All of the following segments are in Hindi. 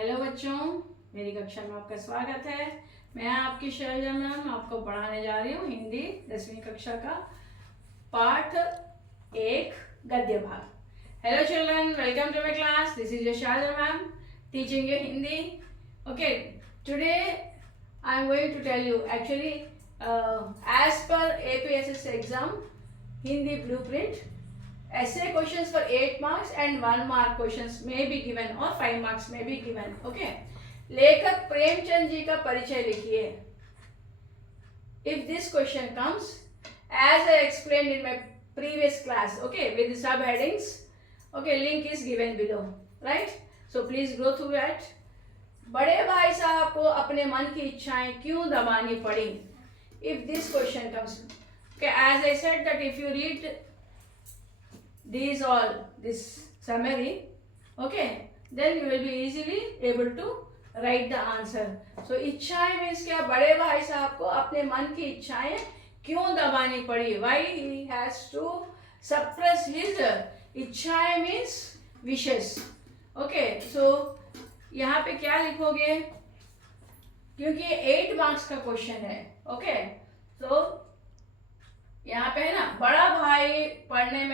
हेलो बच्चों, मेरी कक्षा में आपका स्वागत है। मैं आपकी शैलजा मैम आपको पढ़ाने जा रही हूँ हिंदी 10वीं कक्षा का पाठ 1 गद्य भाग। Hello children, welcome to my class. This is your Shailaja ma'am teaching you Hindi. Okay, today I am going to tell you actually as per APSS exam Hindi blueprint essay questions for 8 marks and 1 mark questions may be given or 5 marks may be given. Okay, लेखक प्रेमचंद जी का परिचय लिखिए. If this question comes as I explained in my previous class, okay, with the subheadings, okay, link is given below, right? So please go through that. बड़े भाई साहब को अपने मन की इच्छाएं क्यों दबानी पड़ी? If this question comes, okay, as I said that if you read this summary, okay, then you will be easily able to write the answer. So इच्छाएं means क्या? बड़े भाई साहब को अपने मन की इच्छाएं क्यों दबानी पड़ी? Why he has to suppress his इच्छाएं means wishes. Okay, so यहाँ पे क्या लिखोगे? क्योंकि ये 8 मार्क्स का क्वेश्चन है. ओके, तो यहाँ पे है ना, बड़ा भाई पढ़ने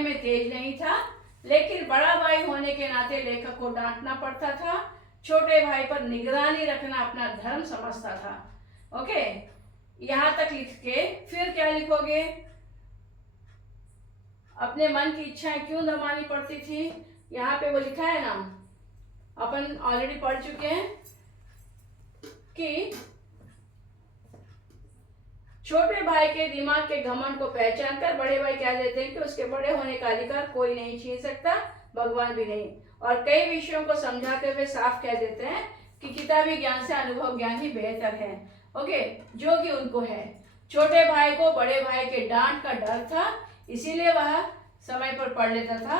में तेज नहीं था, लेकिन बड़ा भाई होने के नाते लेखक को डांटना पड़ता था. छोटे भाई पर निगरानी रखना अपना धर्म समझता था. ओके, यहाँ तक लिख के फिर क्या लिखोगे? अपने मन की इच्छाएं क्यों दबानी पड़ती थी? यहाँ पे वो लिखा है ना, अपन ऑलरेडी पढ़ चुके हैं कि छोटे भाई के दिमाग के घमंड को पहचान कर बड़े भाई कह देते हैं कि उसके बड़े होने का अधिकार कोई नहीं छीन सकता, भगवान भी नहीं. और कई विषयों को समझाते हुए साफ कह देते हैं कि किताबी ज्ञान से अनुभव ज्ञान ही बेहतर है. ओके, जो कि उनको है. छोटे भाई को बड़े भाई के डांट का डर था, इसीलिए वह समय पर पढ़ लेता था.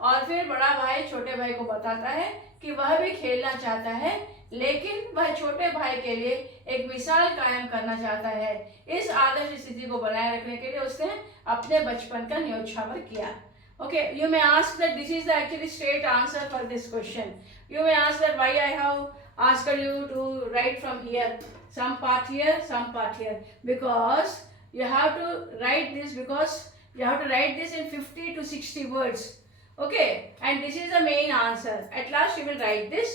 और फिर बड़ा भाई छोटे भाई को बताता है कि वह भी खेलना चाहता है, लेकिन वह छोटे भाई के लिए एक मिसाल कायम करना चाहता है. इस आदर्श स्थिति को बनाए रखने के लिए उसने अपने बचपन का न्योछावर किया. Okay, you may ask that this is the actually straight answer for this question. You may ask that why I have asked you to write from here some part here, because you have to write this in 50 to 60 words. Okay, and this is the main answer. At last you will write this.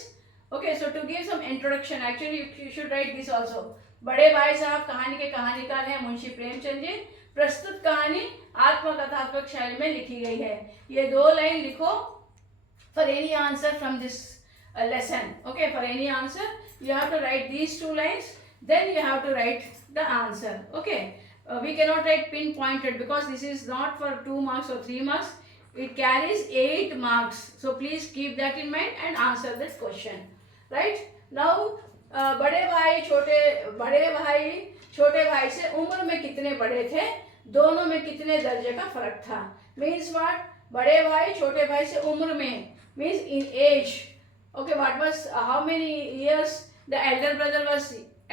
Okay, so to give some introduction, actually you should write this also. बड़े भाई साहब कहानी के कहानीकार हैं मुंशी प्रेमचंद जी. प्रस्तुत कहानी आत्मकथात्मक शैली में लिखी गई है. ये 2 लाइन लिखो for any answer from this lesson. Okay, for any answer you have to write these 2 lines, then you have to write the answer. Okay, we cannot write pinpointed because this is not for 2 marks or 3 marks. It carries 8 marks, so please keep that in mind and answer this question. Right now, बड़े भाई छोटे भाई से उम्र में कितने बड़े थे? दोनों में कितने दर्जे का फर्क था? Means what? बड़े भाई छोटे भाई से उम्र में means in age. Okay, what was how many years the elder brother was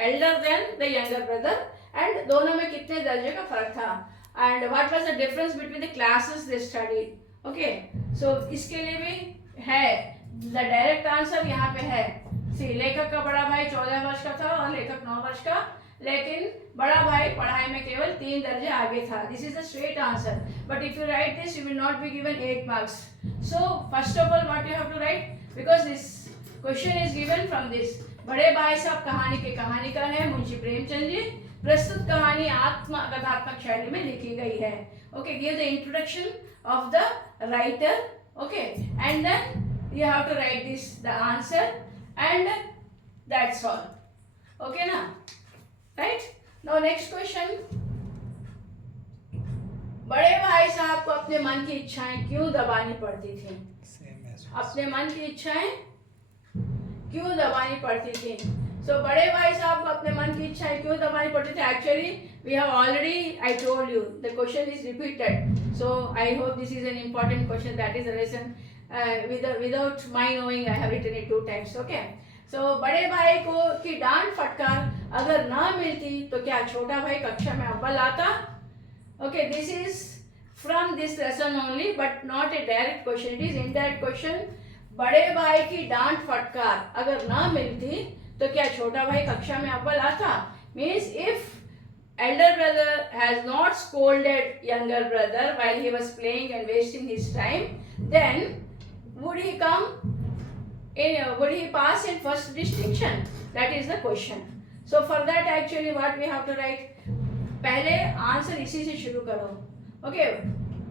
elder than the younger brother, and दोनों में कितने दर्जे का फर्क था? And what was the difference between the classes they studied? Okay, so इसके लिए भी है. The direct answer यहाँ पे है. See, लेखक का बड़ा भाई 14 वर्ष का था और लेखक 9 वर्ष का, लेकिन बड़ा भाई पढ़ाई में केवल 3 दर्जे आगे था. This is the straight answer. But if you write this, you will not be given 8 marks. So first of all, what you have to write, because this question is given from this. बड़े भाई साहब कहानी के कहानीकार हैं मुंशी प्रेमचंद जी. प्रस्तुत कहानी आत्मकथात्मक शैली में लिखी गई है. Okay, give the introduction of the writer. Okay, and then you have to write this the answer, and that's all. Okay na? Right? Now next question. बड़े भाई साहब को अपने मन की इच्छाएं क्यों दबानी पड़ती थी? अपने मन की इच्छाएं क्यों दबानी पड़ती थी? So बड़े भाई साहब को अपने मन की इच्छाएं क्यों दबानी पड़ती थी? Actually we have already, I told you, the question is repeated. So I hope this is an important question. That is the reason without my knowing I have written it 2 times. Okay. So बड़े भाई को की डांट फटकार अगर ना मिलती तो क्या छोटा भाई कक्षा में अव्वल आता? Okay, this is from this lesson only, but not a direct question. It is indirect question. बड़े भाई की डांट फटकार अगर ना मिलती तो क्या छोटा भाई कक्षा में अव्वल आता? Means if elder brother has not scolded younger brother while he was playing and wasting his time, then would he come would he pass in first distinction? That is the question. So for that actually what we have to write, पहले आंसर इसी से शुरू करो. ओके,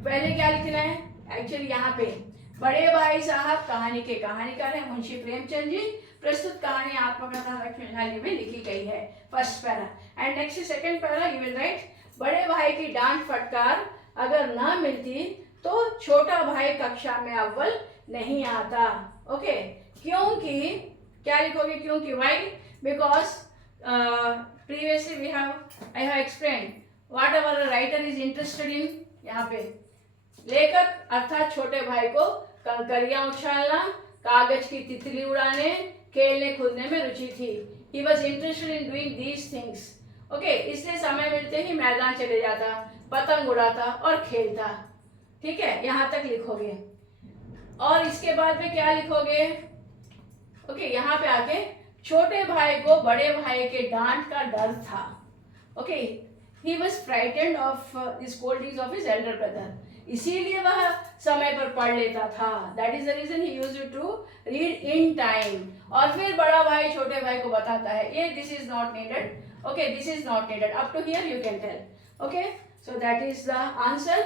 पहले क्या लिखना है? एक्चुअली यहाँ पे बड़े भाई साहब कहानी के कहानीकार हैं मुंशी प्रेमचंद जी. प्रस्तुत कहानी आत्मकथा रचनावली में लिखी गई है. First para and next second para you will write बड़े भाई की डांट फटकार अगर ना मिलती तो छोटा भाई कक्षा में अव्वल नहीं आता. ओके, क्योंकि क्या लिखोगे? क्योंकि why? Because previously I have explained whatever the writer is interested in. यहाँ पे लेखक अर्थात छोटे भाई को कंकरियां उछालना, कागज की तितली उड़ाने, खेलने कूदने में रुचि थी. He was interested in doing these things. Okay, इसलिए समय मिलते ही मैदान चले जाता, पतंग उड़ाता और खेलता. ठीक है, यहाँ तक लिखोगे. और इसके बाद में क्या लिखोगे? ओके, यहाँ पे आके छोटे भाई को बड़े भाई के डांट का डर था. Okay, he was frightened of the scoldings of his elder brother. इसीलिए वह समय पर पढ़ लेता था. That is the reason he used to read in time. और फिर बड़ा भाई छोटे भाई को बताता है ये this is not needed. Okay, this is not needed. Up to here you can tell. Okay, so that is the answer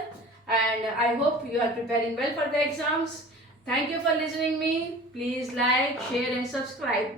and I hope you are preparing well for the exams. Thank you for listening me. Please like, share and subscribe.